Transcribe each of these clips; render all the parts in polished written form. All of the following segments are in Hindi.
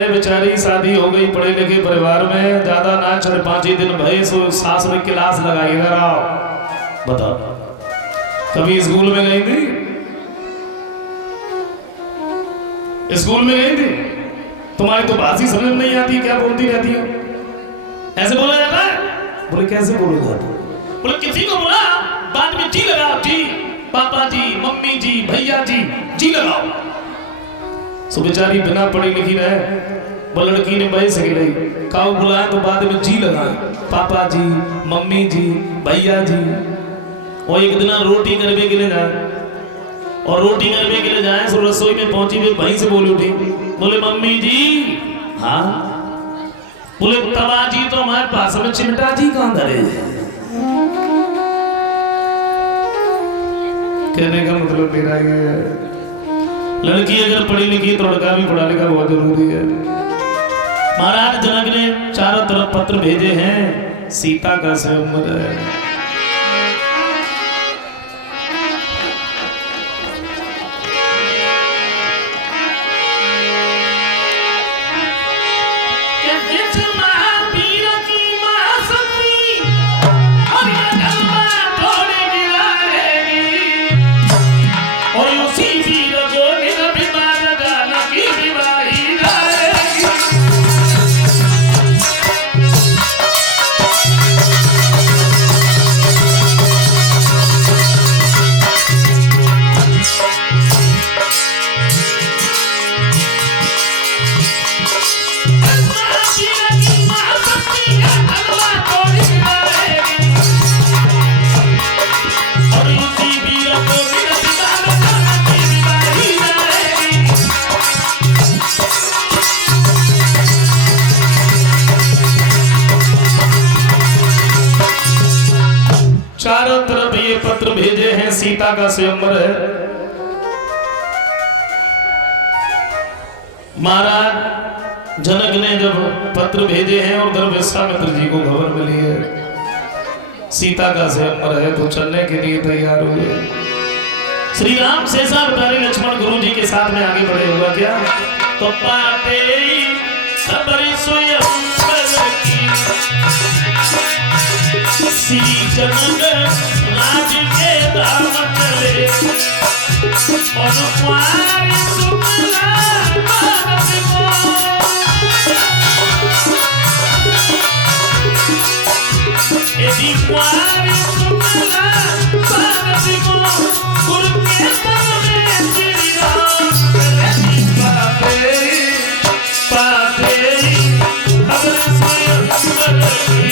बेचारी शादी हो गई पढ़े लिखे परिवार में, ज्यादा ना 4-5 ही दिन भय सो सास ने क्लास लगाई इधर आओ। बताओ कभी स्कूल में गई थी? स्कूल में गई थी? तुम्हारी तो भाषी समझ नहीं आती, क्या बोलती रहती हो? ऐसे बोला जाता है? बोले कैसे बोला जाता है? बोले किसी को बोला बाद में जी लगाओ, जी पापा जी मम्मी जी भैया जी जी लगाओ। सो बेचारी बिना पढ़ी लिखी रहे, वो लड़की ने बहस गिरी, काऊ बुलाए तो बाद में जी लगाए, पापा जी मम्मी जी भैया जी। और एक दिन रोटी करने के लिए जाए, और रोटी करने के लिए जाए सो रसोई में पहुंची भी भाई से बोली उठी, बोले मम्मी जी। हाँ बोले तबा जी तो हमारे पास में, चिमटा जी कहां धरे? कहने का मतलब मेरा ये है, लड़की अगर पढ़ी लिखी तो लड़का भी पढ़ा लिखा बहुत जरूरी है। महाराज जनक ने चारों तरफ पत्र भेजे हैं, सीता का स्वयंवर है। चारों तरफ ये पत्र भेजे हैं, सीता का स्वयंवर है। महाराज जनक ने जब पत्र भेजे हैं और उधर विश्वामित्र जी को खबर मिली है सीता का स्वयंवर है, तो चलने के लिए तैयार हुए। श्री राम शेषावतारी लक्ष्मण गुरु जी के साथ में आगे बढ़े। हुआ क्या? तो पाते खबर स्वयंवर की, श्री जनक राज के धाम चले, और कुंवारी सुमला मानस को, यदि कुंवारी सुमला मानस को, गुरु के तन में श्री राम रही पाते पाते खबर स्वयंवर की।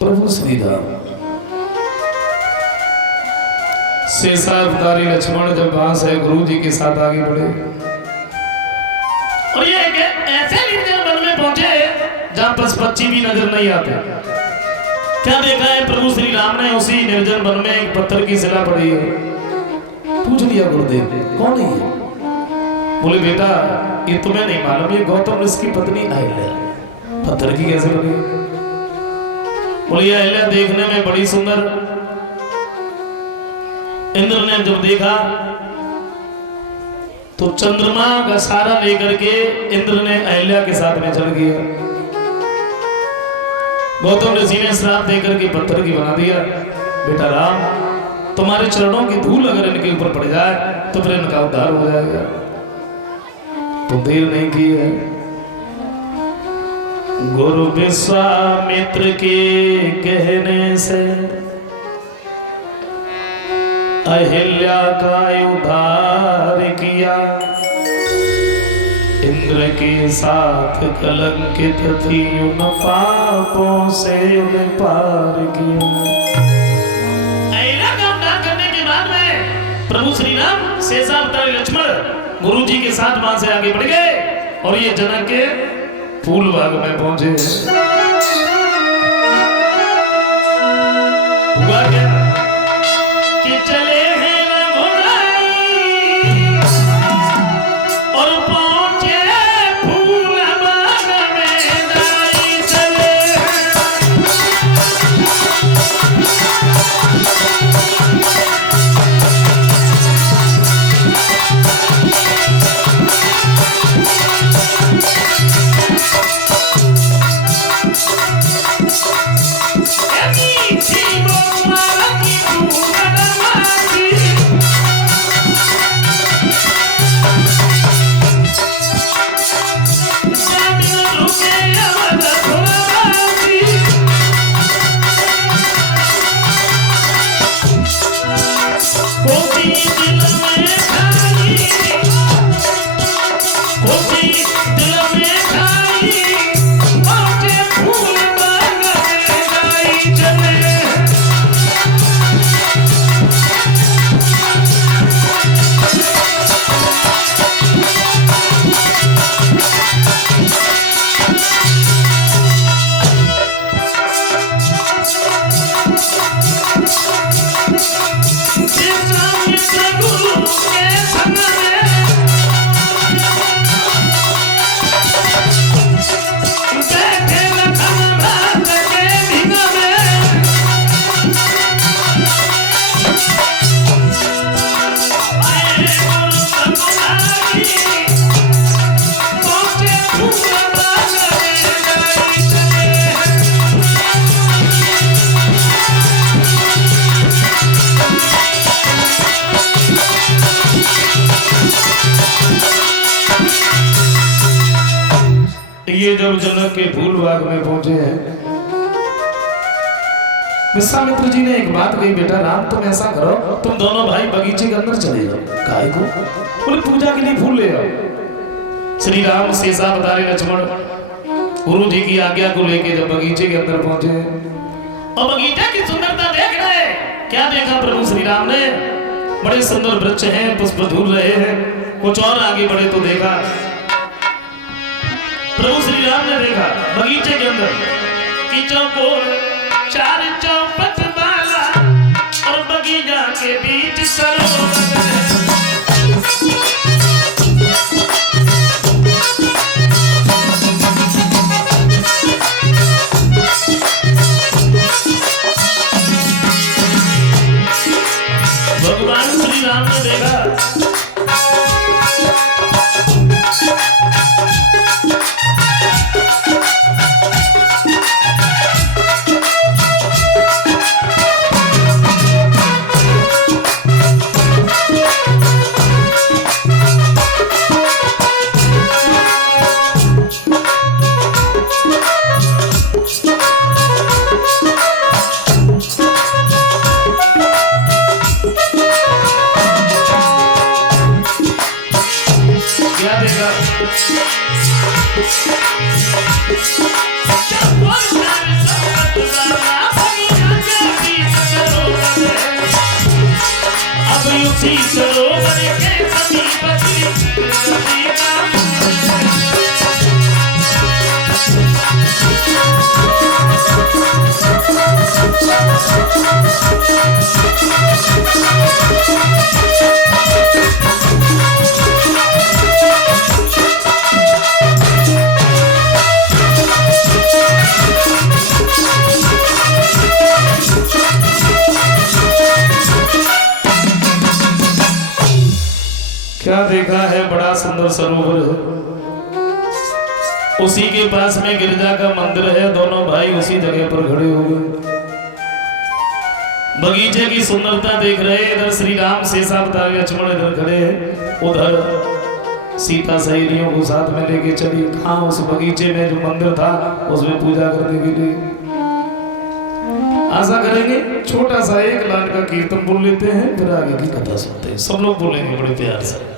प्रभु श्री राम शेषावतारी लक्ष्मण जब वहां से गुरु जी के साथ आगे बढ़े, और ये ऐसे निर्जन वन में पहुंचे जहां पशु पक्षी भी नजर नहीं आते। क्या देखा है प्रभु श्री राम ने उसी निर्जन वन में एक पत्थर की शिला पड़ी है। पूछ लिया गुरुदेव कौन है ये? बोले बेटा ये तुम्हें नहीं मालूम, ये गौतम ऋषि की पत्नी अहिल्या। पत्थर की कैसे बनी? बोले अहिल्या देखने में बड़ी सुंदर। इंद्र ने जब देखा तो चंद्रमा का सारा लेकर के इंद्र ने अहिल्या के साथ में चल गया। गौतम ऋषि ने श्राप देकर के पत्थर की बना दिया। बेटा राम तुम्हारे चरणों की धूल अगर इनके ऊपर पड़ जाए तो फिर इनका उद्धार हो जाएगा। तो देर नहीं की है। गुरु विश्वामित्र के कहने से अहिल्या का उद्धार किया। इंद्र के साथ कलंकित थी उन पापों से उन्हें पार किया। अहिल्या का उद्धार करने के बाद में प्रभु श्री राम शेषावतारी लक्ष्मण गुरु जी के साथ वहां से आगे बढ़ गए और ये जनक के फूल बाग में पहुंचे। हुआ क्या कि चले हैं रघुराई और पहुंचे फूल बाग में जाई। चले ये जब जनक के फूल बाग में पहुंचे हैं, विश्वामित्र जी ने एक बात कही, बेटा राम तुम ऐसा करो तुम दोनों भाई बगीचे के अंदर चले जाओ। काहे को? बोले पूजा के लिए फूल ले आओ। श्री राम शेषावतारी लक्ष्मण गुरु जी की आज्ञा को लेके जब बगीचे के अंदर पहुंचे और बगीचा की सुंदरता देख रहे, क्या देखा प्रभु श्री राम ने? बड़े सुंदर वृक्ष हैं, पुष्प झूल रहे हैं। कुछ और आगे बढ़े तो देखा प्रभु श्री राम ने देखा बगीचे के अंदर कि चौकोर चार चौपट वाला और बगीचा के बीच सरोवर है। भगवान श्री राम ने देखा सरोवर के समीप देखा है बड़ा सुंदर सरोवर है, उसी के पास में गिरजा का मंदिर है। दोनों भाई उसी जगह पर खड़े हो गए, बगीचे की सुंदरता देख रहे। इधर श्री राम शेषावतार लक्ष्मण इधर खड़े हैं, उधर सीता सहेलियों को साथ में लेके चली। कहाँ उस बगीचे में जो मंदिर था उसमें पूजा करने के लिए। आशा करेंगे छोटा सा एक लाइन का कीर्तन बोल लेते हैं, फिर आगे की कथा सुनते हैं। सब लोग बोलेंगे बड़े प्यार से।